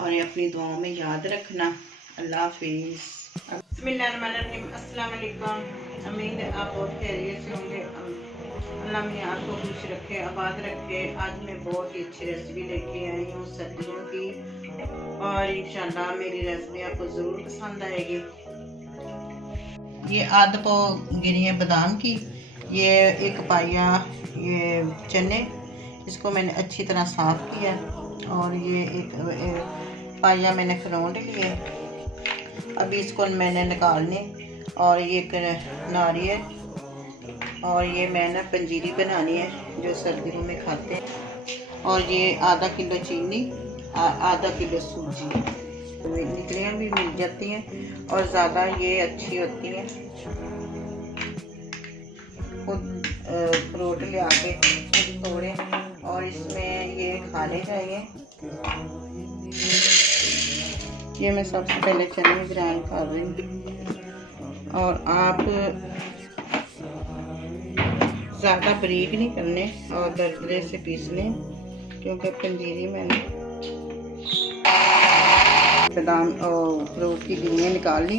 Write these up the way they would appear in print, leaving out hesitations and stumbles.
और अपनी दुआओं में याद रखना। अल्लाह हाफिज़। बिस्मिल्लाहिर्रहमानिर्रहीम। अस्सलाम वालेकुम। उम्मीद है आप बहुत खैरियत से होंगे। अल्लाह में आपको खुश रखे, आबाद रखे। आज मैं बहुत ही अच्छी रेसिपी लेके आई हूँ सर्दियों की, और इंशाल्लाह मेरी रेसिपी आपको ज़रूर पसंद आएगी। ये आध पाव गिरी है बादाम की, ये एक पाया ये चने, इसको मैंने अच्छी तरह साफ़ किया, और ये एक पाया मैंने खरोंड लिए। अभी इसको मैंने निकालने, और ये एक नारियल, और ये मैंने पंजीरी बनानी है जो सर्दियों में खाते हैं, और ये आधा किलो चीनी, आधा किलो सूजी। निकलियाँ भी मिल जाती हैं और ज़्यादा ये अच्छी होती हैं। खुद फ्रूट ले आके खुद तोड़ें, और इसमें ये खाने चाहिए। ये मैं सबसे पहले चने ग्राइंड कर रही हूँ, और आप ज़्यादा बारीक नहीं करने और दरदरे से पीस लें, क्योंकि पंजीरी मैंने बादाम और फ्रूट की गिरियाँ निकाल ली।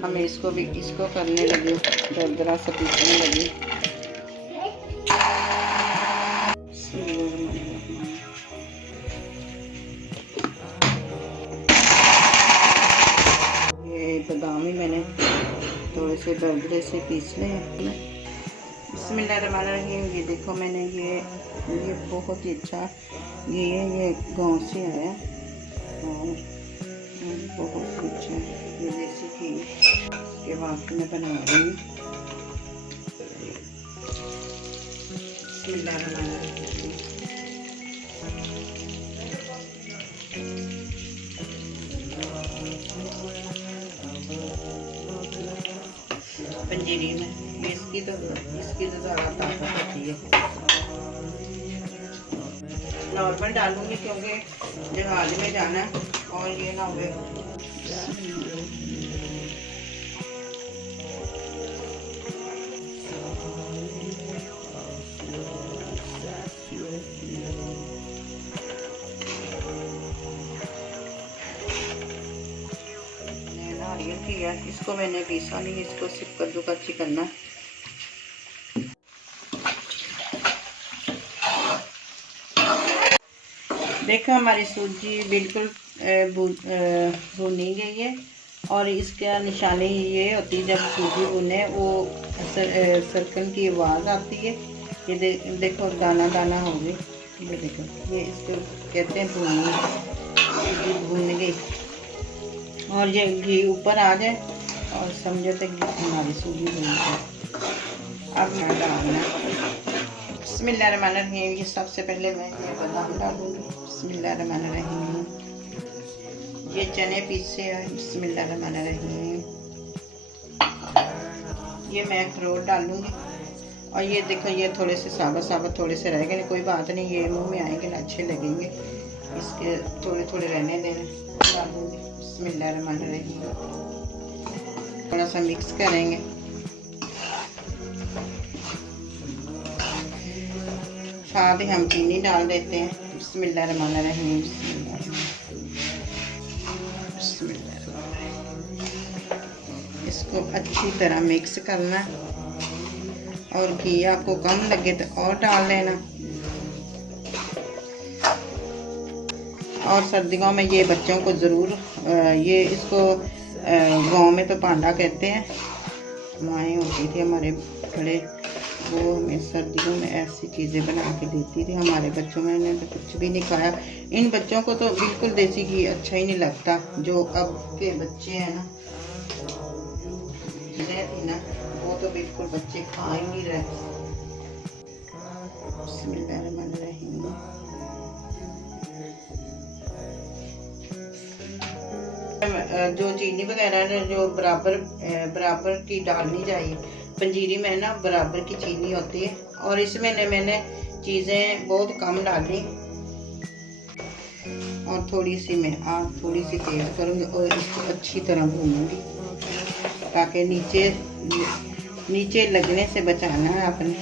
हमें इसको करने लगे, दरदरा से पीसने लगे। ये बादाम ही मैंने थोड़े से दरदरे से पीसने हैं। बिस्मिल्लाहिर्रहमानिर्रहीम। ये देखो मैंने ये बहुत ही अच्छा ये गांव से आया, और बहुत अच्छा ये देसी घी के बाद मैं बना रही हूँ। बिस्मिल्लाहिर्रहमानिर्रहीम। पंजीरी में इसकी तो ज़्यादा ताकत होती है। नॉर्मल डालूंगी क्योंकि जहाज में जाना है, और ये ना हो नारियल किया। इसको मैंने पीसा नहीं, इसको सिर्फ कद्दूकस करना है। देखो हमारी सूजी बिल्कुल भुनी गई है, और इसका निशानी ये होती है जब सूजी भुने वो सर्कल की आवाज़ आती है। ये देखो दाना दाना हो गई, ये देखो, ये इसको कहते हैं भुनी, सूजी भुन गई। और ये घी ऊपर आ जाए और समझो तो हमारी सूजी भुन गई। अब मैं डालना बिस्मिल्लाहिर्रहमानिर्रहीम। ये सबसे पहले मैं ये बादाम डालूंगी। बिस्मिल्लाहिर्रहमानिर्रहीम। ये चने पीसे हैं। बिस्मिल्लाहिर्रहमानिर्रहीम। ये मैं अखरोट डालूंगी, और ये देखो ये थोड़े से साबुत थोड़े से रह गए, कोई बात नहीं, ये मुंह में आएंगे ना अच्छे लगेंगे, इसके थोड़े थोड़े रहने देना। डालूंगी बिस्मिल्लाहिर्रहमानिर्रहीम। थोड़ा सा मिक्स करेंगे। साथ ही हम चीनी डाल देते हैं। बिस्मिल्लाहिर्रहमानिर्रहीम। इसको अच्छी तरह मिक्स करना, और घी आपको कम लगे तो और डाल लेना। और सर्दियों में ये बच्चों को ज़रूर ये इसको गांव में तो पांडा कहते हैं, माएँ होती थी हमारे बड़े, वो हमें सर्दियों में ऐसी चीज़ें बना के देती थी हमारे बच्चों में। इन्हें तो कुछ भी नहीं खाया। इन बच्चों को तो बिल्कुल देसी घी अच्छा ही नहीं लगता, जो अब के बच्चे हैं ना, थी ना, वो तो बिल्कुल बच्चे खा ही नहीं रहे। बिस्मिल्लाहिर्रहमानिर्रहीम। जो चीनी वगैरह जो बराबर की डालनी चाहिए। पंजीरी में ना बराबर की चीनी होती है, और इसमें मैंने चीज़ें बहुत कम डाली, और थोड़ी सी तेज़ करूँगी, और इसको अच्छी तरह भूनूंगी, ताकि नीचे लगने से बचाना है अपने।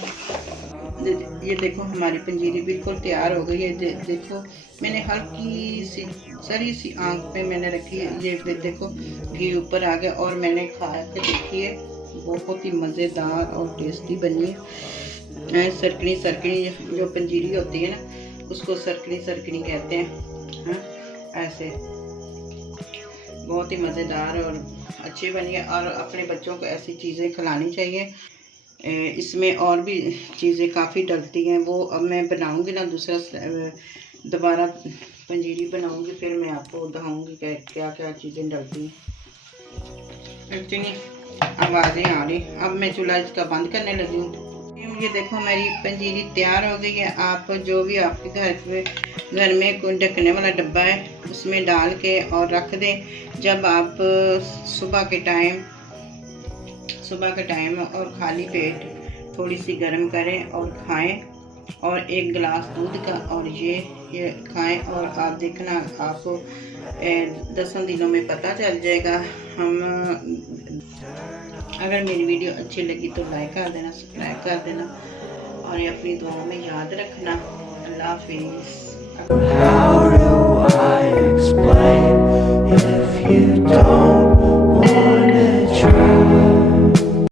ये देखो हमारी पंजीरी बिल्कुल तैयार हो गई है। देखो मैंने हल्की सी सरी सी आंख पे मैंने रखी है। ये देखो घी ऊपर आ गया और मैंने खा के देखी है, बहुत ही मज़ेदार और टेस्टी बनी है। सरकनी सरकनी जो पंजीरी होती है ना, उसको सरकनी सरकनी कहते हैं। ऐसे बहुत ही मज़ेदार और अच्छी बनी है, और अपने बच्चों को ऐसी चीज़ें खिलानी चाहिए। इसमें और भी चीज़ें काफ़ी डलती हैं, वो अब मैं बनाऊंगी ना दूसरा दोबारा पंजीरी बनाऊंगी, फिर मैं आपको दिखाऊंगी क्या क्या चीज़ें डलती हैं। इतनी आवाज़ें आ रही, अब मैं चूल्हा इसका बंद करने लगी हूँ। ये देखो मेरी पंजीरी तैयार हो गई है। आप जो भी आपके घर में कोई ढकने वाला डब्बा है उसमें डाल के और रख दें। जब आप सुबह के टाइम और खाली पेट थोड़ी सी गर्म करें और खाएं, और 1 गिलास दूध का, और ये खाएं, और आप देखना आपको 10 दिनों में पता चल जाएगा। अगर मेरी वीडियो अच्छी लगी तो लाइक कर देना, सब्सक्राइब कर देना, और ये अपनी दुआओं में याद रखना। अल्लाह हाफिज़। How do I explain if you